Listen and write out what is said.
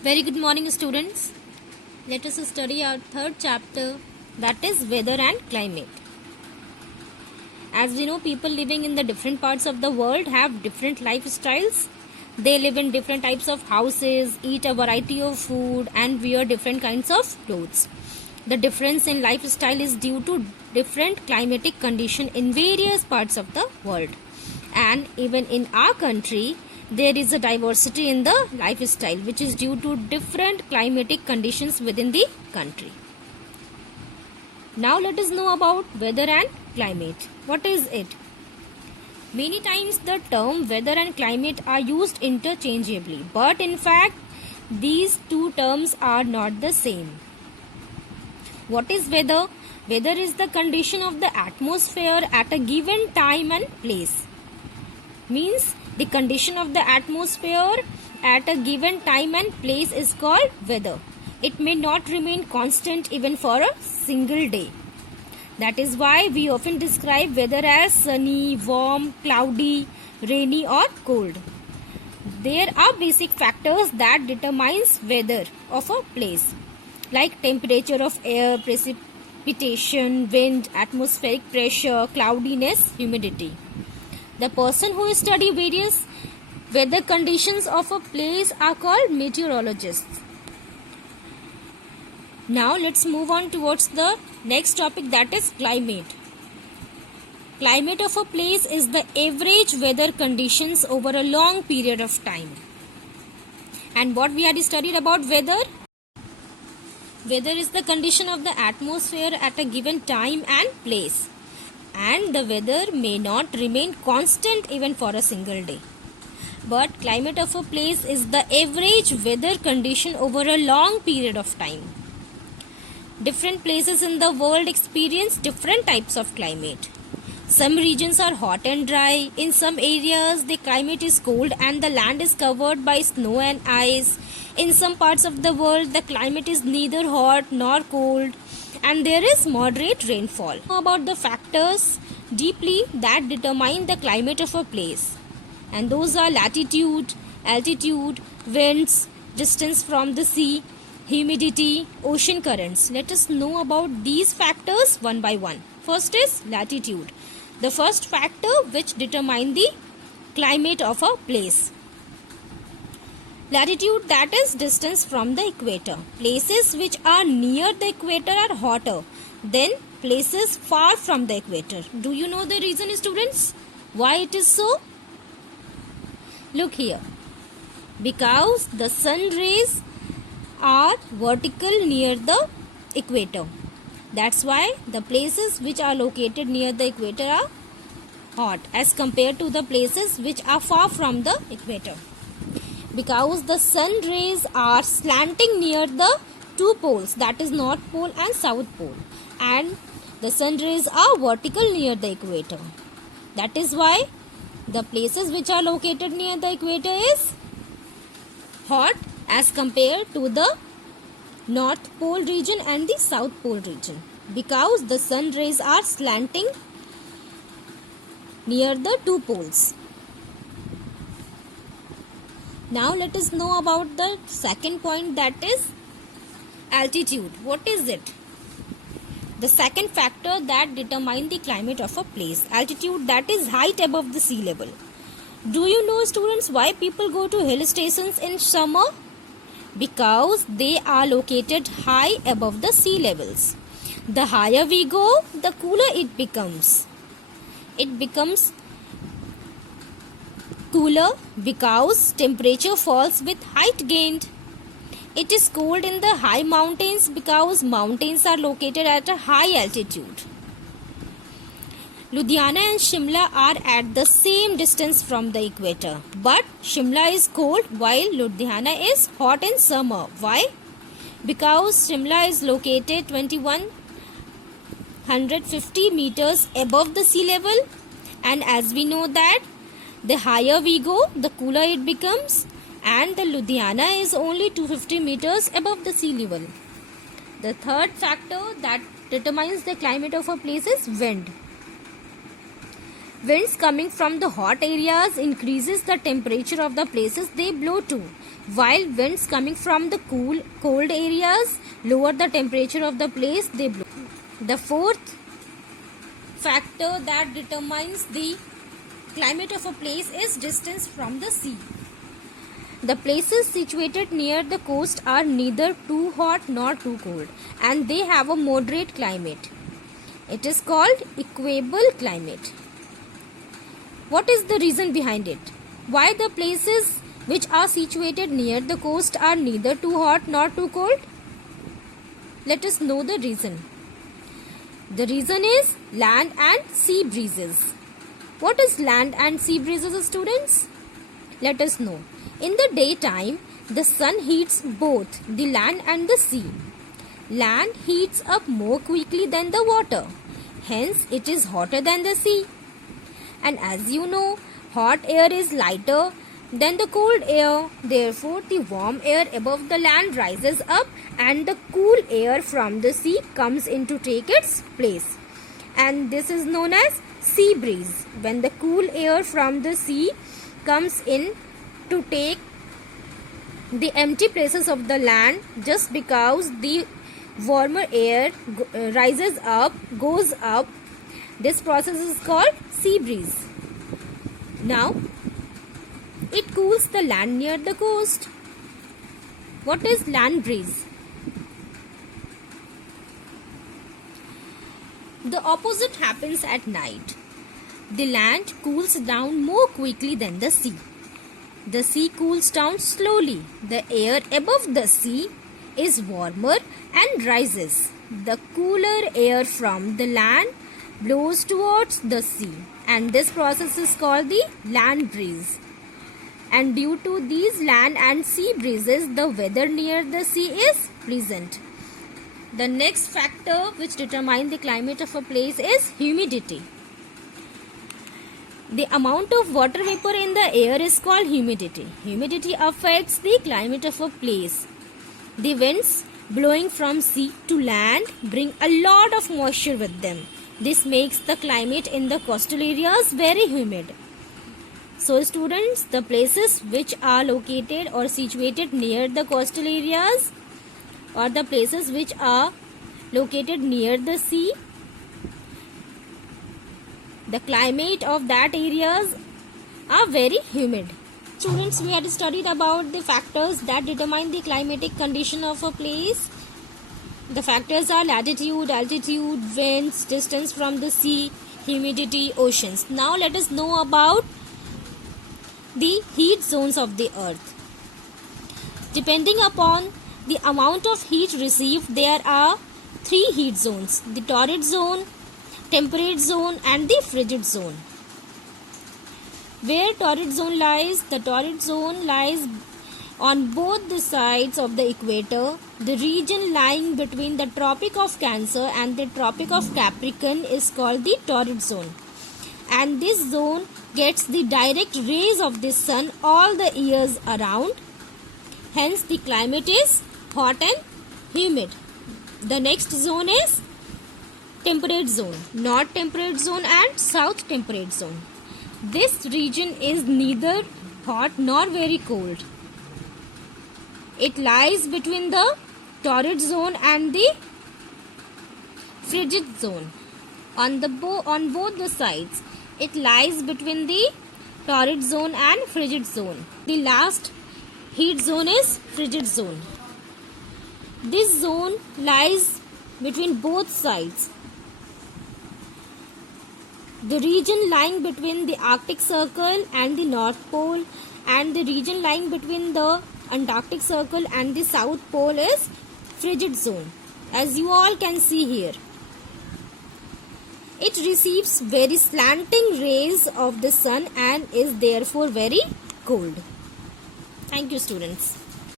Very good morning, students. Let us study our third chapter, that is weather and climate. As we know, people living in the different parts of the world have different lifestyles. They live in different types of houses, eat a variety of food, and wear different kinds of clothes. The difference in lifestyle is due to different climatic condition in various parts of the world. And even in our country, there is a diversity in the lifestyle which is due to different climatic conditions within the country. Now let us know about weather and climate. What is it? Many times the term weather and climate are used interchangeably, but in fact these two terms are not the same. What is weather? Weather is the condition of the atmosphere at a given time and place. Means the condition of the atmosphere at a given time and place is called weather. It may not remain constant even for a single day. That is why we often describe weather as sunny, warm, cloudy, rainy or cold. There are basic factors that determines weather of a place, like temperature of air, precipitation, wind, atmospheric pressure, cloudiness, humidity. The person who study various weather conditions of a place are called meteorologists. Now let's move on towards the next topic, that is climate. Climate of a place is the average weather conditions over a long period of time. And what we had studied about weather? Weather is the condition of the atmosphere at a given time and place. And the weather may not remain constant even for a single day. But climate of a place is the average weather condition over a long period of time. Different places in the world experience different types of climate. Some regions are hot and dry. In some areas, the climate is cold and the land is covered by snow and ice. In some parts of the world, the climate is neither hot nor cold, and there is moderate rainfall. About the factors deeply that determine the climate of a place, and those are latitude, altitude, winds, distance from the sea, humidity, ocean currents. Let us know about these factors one by one. First is latitude, the first factor which determines the climate of a place. Latitude, that is distance from the equator. Places which are near the equator are hotter than places far from the equator. Do you know the reason, students? Why it is so? Look here. Because the sun rays are vertical near the equator. That's why the places which are located near the equator are hot as compared to the places which are far from the equator. Because the sun rays are slanting near the two poles, that is North Pole and South Pole, and the sun rays are vertical near the equator. That is why the places which are located near the equator is hot as compared to the North Pole region and the South Pole region, because the sun rays are slanting near the two poles. Now let us know about the second point, that is altitude. What is it? The second factor that determines the climate of a place. Altitude, that is height above the sea level. Do you know, students, why people go to hill stations in summer? Because they are located high above the sea levels. The higher we go, the cooler it becomes. It becomes cooler because temperature falls with height gained. It is cold in the high mountains because mountains are located at a high altitude. Ludhiana and Shimla are at the same distance from the equator, but Shimla is cold while Ludhiana is hot in summer. Why? Because Shimla is located 2150 meters above the sea level, and as we know that the higher we go, the cooler it becomes, and the Ludhiana is only 250 meters above the sea level. The third factor that determines the climate of a place is wind. Winds coming from the hot areas increases the temperature of the places they blow to. While winds coming from the cold areas lower the temperature of the place they blow. The fourth factor that determines the climate of a place is distance from the sea. The places situated near the coast are neither too hot nor too cold, and they have a moderate climate. It is called equable climate. What is the reason behind it? Why the places which are situated near the coast are neither too hot nor too cold? Let us know the reason. The reason is land and sea breezes. What is land and sea breezes, students? Let us know. In the daytime, the sun heats both the land and the sea. Land heats up more quickly than the water. Hence, it is hotter than the sea. And as you know, hot air is lighter than the cold air. Therefore, the warm air above the land rises up and the cool air from the sea comes in to take its place. And this is known as sea breeze. When the cool air from the sea comes in to take the empty places of the land, just because the warmer air goes up, this process is called sea breeze. Now, it cools the land near the coast. What is land breeze? The opposite happens at night. The land cools down more quickly than the sea. The sea cools down slowly. The air above the sea is warmer and rises. The cooler air from the land blows towards the sea, and this process is called the land breeze. And due to these land and sea breezes, the weather near the sea is pleasant. The next factor which determines the climate of a place is humidity. The amount of water vapor in the air is called humidity. Humidity affects the climate of a place. The winds blowing from sea to land bring a lot of moisture with them. This makes the climate in the coastal areas very humid. So students, the places which are located or situated near the coastal areas or the places which are located near the sea, the climate of that areas are very humid. Students, we had studied about the factors that determine the climatic condition of a place. The factors are latitude, altitude, winds, distance from the sea, humidity, oceans. Now let us know about the heat zones of the earth. Depending upon the amount of heat received, there are 3 heat zones: the torrid zone, temperate zone and the frigid zone. Where torrid zone lies? The torrid zone lies on both the sides of the equator. The region lying between the Tropic of Cancer and the Tropic of Capricorn is called the torrid zone. And this zone gets the direct rays of the sun all the years around. Hence, the climate is hot and humid. The next zone is temperate zone, north temperate zone and south temperate zone. This region is neither hot nor very cold. It lies between the torrid zone and the frigid zone. On both the sides, it lies between the torrid zone and frigid zone. The last heat zone is frigid zone. This zone lies between both sides. The region lying between the Arctic Circle and the North Pole and the region lying between the Antarctic Circle and the South Pole is frigid zone, as you all can see here. It receives very slanting rays of the sun and is therefore very cold. Thank you, students.